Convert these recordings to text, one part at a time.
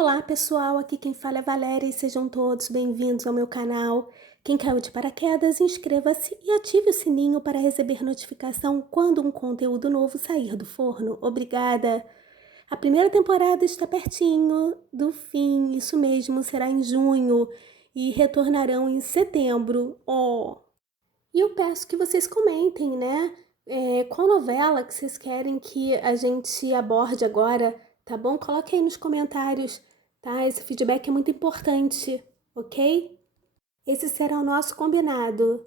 Olá pessoal, aqui quem fala é Valéria e sejam todos bem-vindos ao meu canal. Quem caiu de paraquedas, inscreva-se e ative o sininho para receber notificação quando um conteúdo novo sair do forno. Obrigada! A primeira temporada está pertinho do fim, isso mesmo, será em junho e retornarão em setembro. E eu peço que vocês comentem, né? Qual novela que vocês querem que a gente aborde agora, tá bom? Coloque aí nos comentários, tá? Esse feedback é muito importante, ok? Esse será o nosso combinado.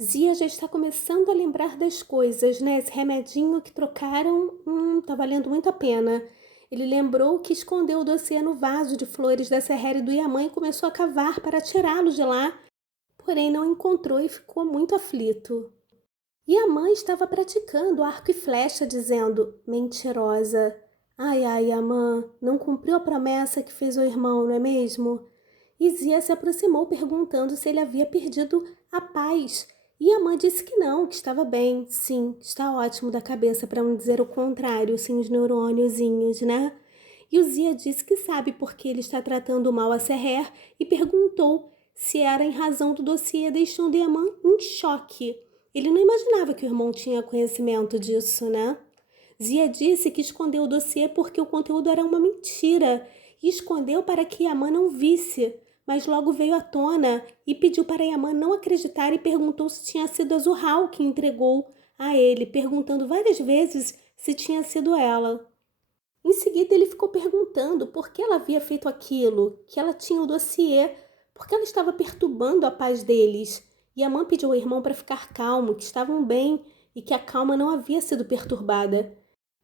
Zia já está começando a lembrar das coisas, né? Esse remedinho que trocaram, tá valendo muito a pena. Ele lembrou que escondeu o dossiê no vaso de flores da Serrera e do Yaman e começou a cavar para tirá-lo de lá, porém não encontrou e ficou muito aflito. E a mãe estava praticando arco e flecha, dizendo, mentirosa. Ai, ai, Amã, não cumpriu a promessa que fez ao irmão, não é mesmo? E Zia se aproximou perguntando se ele havia perdido a paz. E a mãe disse que não, que estava bem. Sim, está ótimo da cabeça, para não dizer o contrário, sim, os neurôniozinhos, né? E o Zia disse que sabe porque ele está tratando mal a Serrer e perguntou se era em razão do dossiê, deixando Yaman em choque. Ele não imaginava que o irmão tinha conhecimento disso, né? Zia disse que escondeu o dossiê porque o conteúdo era uma mentira e escondeu para que Yaman não visse, mas logo veio à tona e pediu para Yaman não acreditar e perguntou se tinha sido a Zuhal que entregou a ele, perguntando várias vezes se tinha sido ela. Em seguida, ele ficou perguntando por que ela havia feito aquilo, que ela tinha o dossiê, porque ela estava perturbando a paz deles. E a mãe pediu ao irmão para ficar calmo, que estavam bem e que a calma não havia sido perturbada.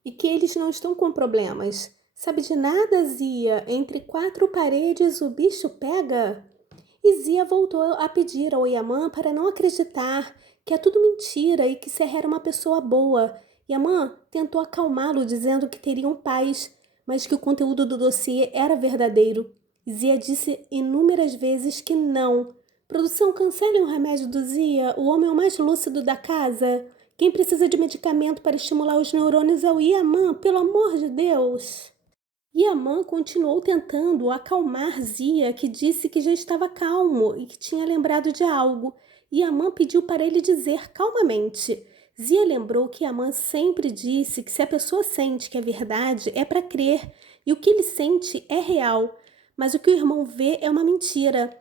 E que eles não estão com problemas. Sabe de nada, Zia? Entre quatro paredes o bicho pega? E Zia voltou a pedir ao Yaman para não acreditar, que é tudo mentira e que Serra era uma pessoa boa. Yaman tentou acalmá-lo dizendo que teriam paz, mas que o conteúdo do dossiê era verdadeiro. Zia disse inúmeras vezes que não. Produção, cancele o remédio do Zia, o homem é o mais lúcido da casa. Quem precisa de medicamento para estimular os neurônios é o Yaman, pelo amor de Deus. Yaman continuou tentando acalmar Zia, que disse que já estava calmo e que tinha lembrado de algo. Yaman pediu para ele dizer calmamente. Zia lembrou que Yaman sempre disse que se a pessoa sente que é verdade, é para crer, e o que ele sente é real, mas o que o irmão vê é uma mentira.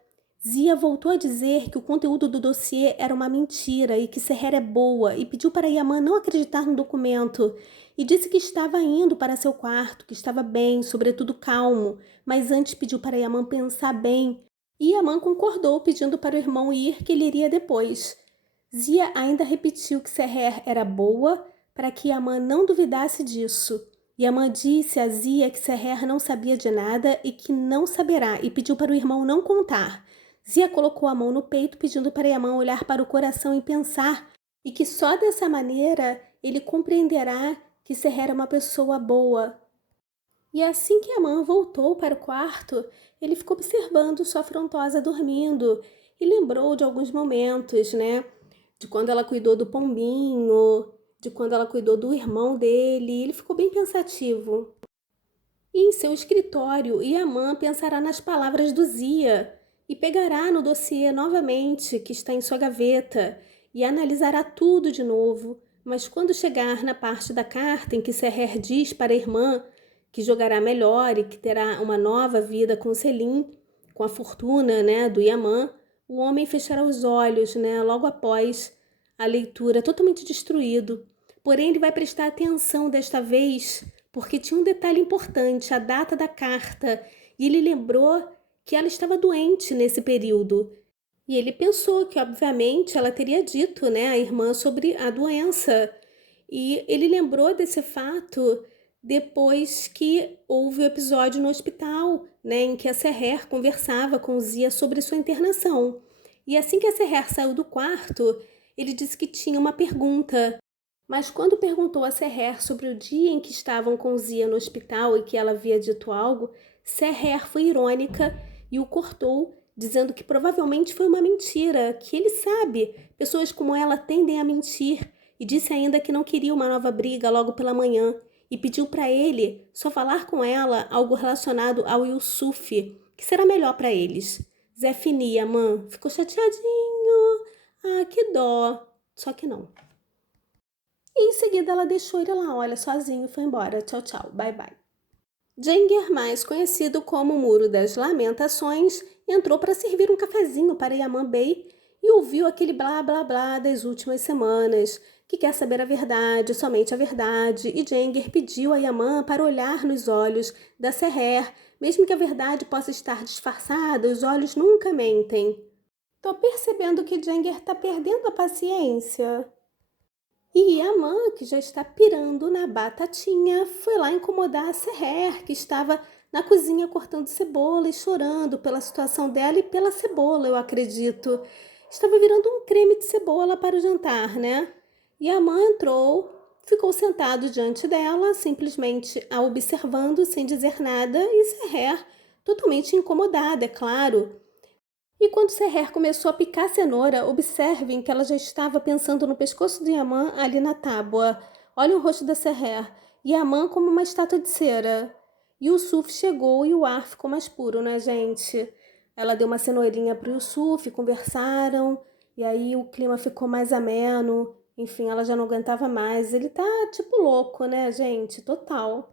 Zia voltou a dizer que o conteúdo do dossiê era uma mentira e que Serrer é boa e pediu para Yaman não acreditar no documento e disse que estava indo para seu quarto, que estava bem, sobretudo calmo, mas antes pediu para Yaman pensar bem e Yaman concordou pedindo para o irmão ir, que ele iria depois. Zia ainda repetiu que Serrer era boa para que Yaman não duvidasse disso. Yaman disse a Zia que Serrer não sabia de nada e que não saberá e pediu para o irmão não contar. Zia colocou a mão no peito, pedindo para Yaman olhar para o coração e pensar, e que só dessa maneira ele compreenderá que Serra era uma pessoa boa. E assim que Yaman voltou para o quarto, ele ficou observando sua afrontosa dormindo e lembrou de alguns momentos, né? De quando ela cuidou do pombinho, de quando ela cuidou do irmão dele. Ele ficou bem pensativo. E em seu escritório, Yaman pensará nas palavras do Zia e pegará no dossiê novamente que está em sua gaveta e analisará tudo de novo, mas quando chegar na parte da carta em que Serrer diz para a irmã que jogará melhor e que terá uma nova vida com Selim, com a fortuna, né, do Yaman, o homem fechará os olhos, né, logo após a leitura, totalmente destruído. Porém, ele vai prestar atenção desta vez, porque tinha um detalhe importante, a data da carta, e ele lembrou que ela estava doente nesse período. E ele pensou que, obviamente, ela teria dito, né, à irmã sobre a doença. E ele lembrou desse fato depois que houve o episódio no hospital, né, em que a Serrer conversava com Zia sobre sua internação. E assim que a Serrer saiu do quarto, ele disse que tinha uma pergunta. Mas quando perguntou a Serrer sobre o dia em que estavam com Zia no hospital e que ela havia dito algo, Serrer foi irônica e o cortou, dizendo que provavelmente foi uma mentira, que ele sabe, pessoas como ela tendem a mentir, e disse ainda que não queria uma nova briga logo pela manhã e pediu para ele só falar com ela algo relacionado ao Yusuf, que será melhor para eles. Zé Fini e Yaman ficou chateadinho. Ah, que dó. Só que não. E em seguida ela deixou ele lá, olha, sozinho, foi embora. Tchau, tchau, bye, bye. Jenger, mais conhecido como Muro das Lamentações, entrou para servir um cafezinho para Yaman Bey e ouviu aquele blá blá blá das últimas semanas, que quer saber a verdade, somente a verdade, e Jenger pediu a Yaman para olhar nos olhos da Seher, mesmo que a verdade possa estar disfarçada, os olhos nunca mentem. Tô percebendo que Jenger tá perdendo a paciência. E Yaman, que já está pirando na batatinha, foi lá incomodar a Seher, que estava na cozinha cortando cebola e chorando pela situação dela e pela cebola, eu acredito. Estava virando um creme de cebola para o jantar, né? Yaman entrou, ficou sentado diante dela, simplesmente a observando sem dizer nada, e Seher, totalmente incomodada, é claro. E quando Seher começou a picar a cenoura, observem que ela já estava pensando no pescoço de Yaman ali na tábua. Olha o rosto da Seher. Yaman como uma estátua de cera. Yusuf chegou e o ar ficou mais puro, né, gente? Ela deu uma cenourinha para o Yusuf, conversaram, e aí o clima ficou mais ameno. Enfim, ela já não aguentava mais. Ele tá tipo louco, né, gente? Total.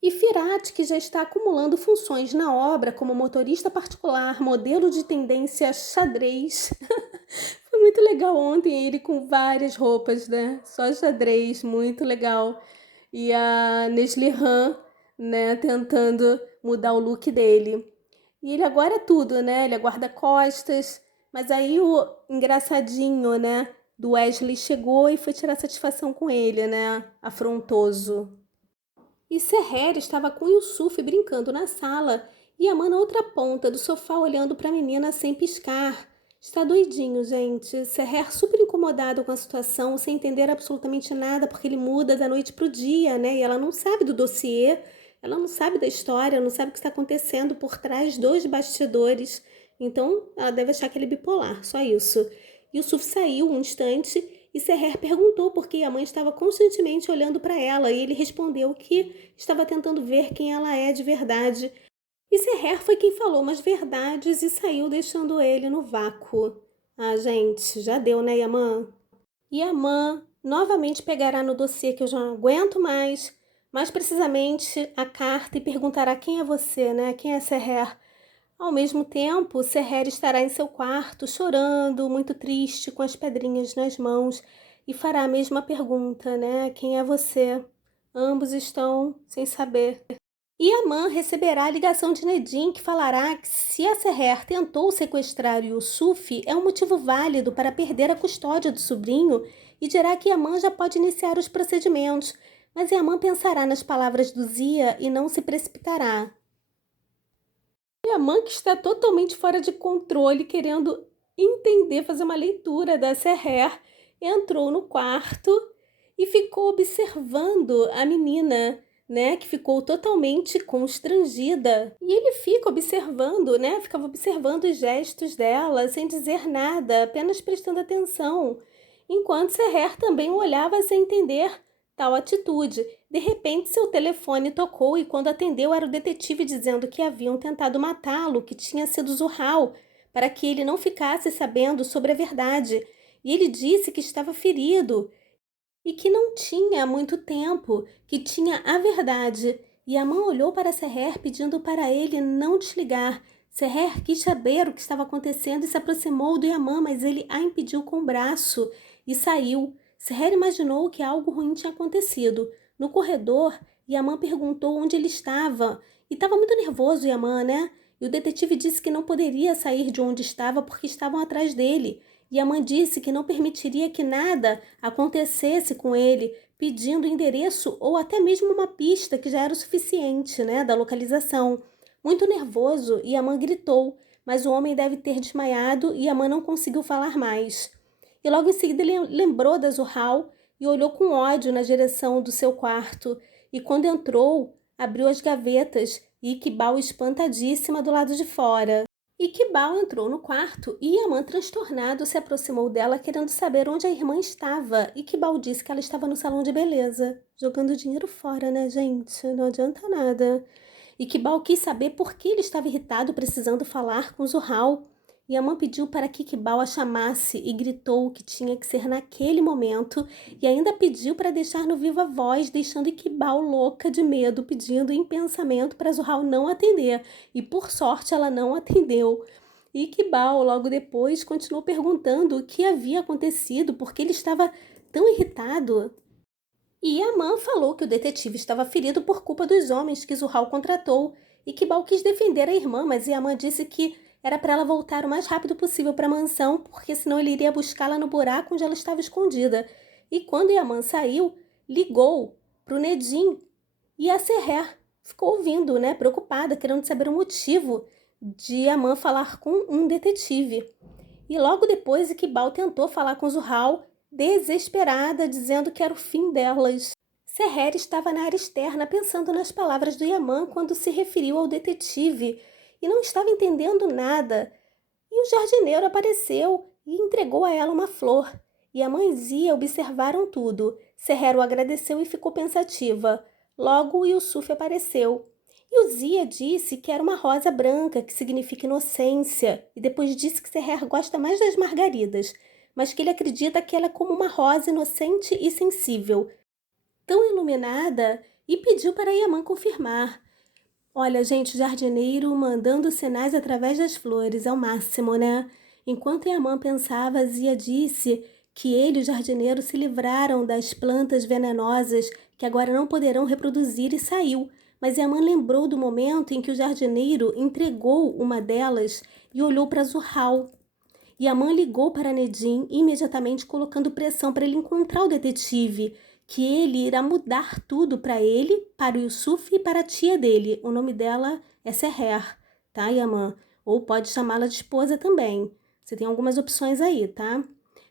E Firat, que já está acumulando funções na obra como motorista particular, modelo de tendência xadrez. Foi muito legal ontem ele com várias roupas, né? Só xadrez, muito legal. E a Neslihan, né, tentando mudar o look dele. E ele agora é tudo, né? Ele é guarda-costas. Mas aí o engraçadinho, né, do Wesley chegou e foi tirar satisfação com ele, né? Afrontoso. E Seher estava com Yusuf brincando na sala e Yaman na outra ponta do sofá olhando para a menina sem piscar. Está doidinho, gente. Seher super incomodado com a situação, sem entender absolutamente nada, porque ele muda da noite para o dia, né? E ela não sabe do dossiê, ela não sabe da história, não sabe o que está acontecendo por trás dos bastidores. Então, ela deve achar que ele é bipolar, só isso. Yusuf saiu um instante e Seher perguntou por que a mãe estava constantemente olhando para ela e ele respondeu que estava tentando ver quem ela é de verdade. E Seher foi quem falou umas verdades e saiu deixando ele no vácuo. Ah, gente, já deu, né, Yaman? Yaman novamente pegará no dossiê que eu já não aguento mais precisamente a carta e perguntará quem é você, né? Quem é Seher? Ao mesmo tempo, Seher estará em seu quarto, chorando, muito triste, com as pedrinhas nas mãos, e fará a mesma pergunta, né? Quem é você? Ambos estão sem saber. E Aman receberá a ligação de Nedim, que falará que se a Seher tentou sequestrar Yusuf, é um motivo válido para perder a custódia do sobrinho, e dirá que Aman já pode iniciar os procedimentos, mas Aman pensará nas palavras do Zia e não se precipitará. E a mãe que está totalmente fora de controle, querendo entender, fazer uma leitura da Seher, entrou no quarto e ficou observando a menina, né, que ficou totalmente constrangida. E ele fica observando, né, ficava observando os gestos dela, sem dizer nada, apenas prestando atenção, enquanto Seher também o olhava sem entender tal atitude. De repente, seu telefone tocou e quando atendeu era o detetive dizendo que haviam tentado matá-lo, que tinha sido Zurral, para que ele não ficasse sabendo sobre a verdade. E ele disse que estava ferido e que não tinha muito tempo, que tinha a verdade. E a mãe olhou para Seher pedindo para ele não desligar. Seher quis saber o que estava acontecendo e se aproximou do Yaman, mas ele a impediu com o braço e saiu. Seher imaginou que algo ruim tinha acontecido. No corredor, Yaman perguntou onde ele estava. E estava muito nervoso, Yaman, né? E o detetive disse que não poderia sair de onde estava porque estavam atrás dele. Yaman disse que não permitiria que nada acontecesse com ele, pedindo endereço ou até mesmo uma pista que já era o suficiente, né, da localização. Muito nervoso, Yaman gritou, mas o homem deve ter desmaiado e Yaman não conseguiu falar mais. E logo em seguida ele lembrou da Zurral e olhou com ódio na direção do seu quarto. E quando entrou, abriu as gavetas e Iqbal espantadíssima do lado de fora. Iqbal entrou no quarto e Yaman, transtornado, se aproximou dela querendo saber onde a irmã estava. Iqbal disse que ela estava no salão de beleza, jogando dinheiro fora, né, gente? Não adianta nada. Iqbal quis saber por que ele estava irritado, precisando falar com Zuhal. Yaman pediu para que Iqbal a chamasse e gritou que tinha que ser naquele momento e ainda pediu para deixar no viva voz, deixando Iqbal louca de medo, pedindo em pensamento para Zuhal não atender. E por sorte ela não atendeu. Iqbal, logo depois, continuou perguntando o que havia acontecido, porque ele estava tão irritado. E Yaman falou que o detetive estava ferido por culpa dos homens que Zuhal contratou. Iqbal quis defender a irmã, mas Yaman disse que era para ela voltar o mais rápido possível para a mansão, porque senão ele iria buscá-la no buraco onde ela estava escondida. E quando Yaman saiu, ligou para o Nedim e a Seher ficou ouvindo, né, preocupada, querendo saber o motivo de Yaman falar com um detetive. E logo depois, Iqbal tentou falar com Zuhal, desesperada, dizendo que era o fim delas. Seher estava na área externa pensando nas palavras do Yaman quando se referiu ao detetive e não estava entendendo nada. E o jardineiro apareceu e entregou a ela uma flor. Yaman e Zia observaram tudo. Seher o agradeceu e ficou pensativa. Logo, Yusuf apareceu. E o Zia disse que era uma rosa branca, que significa inocência, e depois disse que Seher gosta mais das margaridas, mas que ele acredita que ela é como uma rosa inocente e sensível, tão iluminada, e pediu para Yaman confirmar. Olha, gente, o jardineiro mandando sinais através das flores, é o máximo, né? Enquanto Yaman pensava, Zia disse que ele e o jardineiro se livraram das plantas venenosas que agora não poderão reproduzir e saiu. Mas Yaman lembrou do momento em que o jardineiro entregou uma delas e olhou para Zuhal. Yaman ligou para Nedim, imediatamente colocando pressão para ele encontrar o detetive, que ele irá mudar tudo para ele, para o Yusuf e para a tia dele. O nome dela é Seher, tá, Yaman? Ou pode chamá-la de esposa também. Você tem algumas opções aí, tá?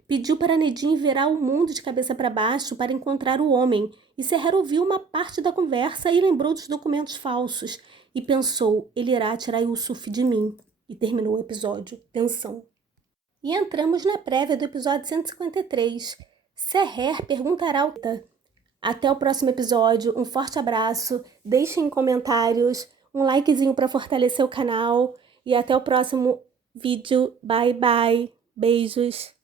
Pediu para Nedim virar o mundo de cabeça para baixo para encontrar o homem. E Seher ouviu uma parte da conversa e lembrou dos documentos falsos. E pensou, ele irá tirar Yusuf de mim. E terminou o episódio. Tensão. E entramos na prévia do episódio 153. Seher perguntará ao... Até o próximo episódio, um forte abraço, deixem comentários, um likezinho para fortalecer o canal e até o próximo vídeo. Bye, bye. Beijos.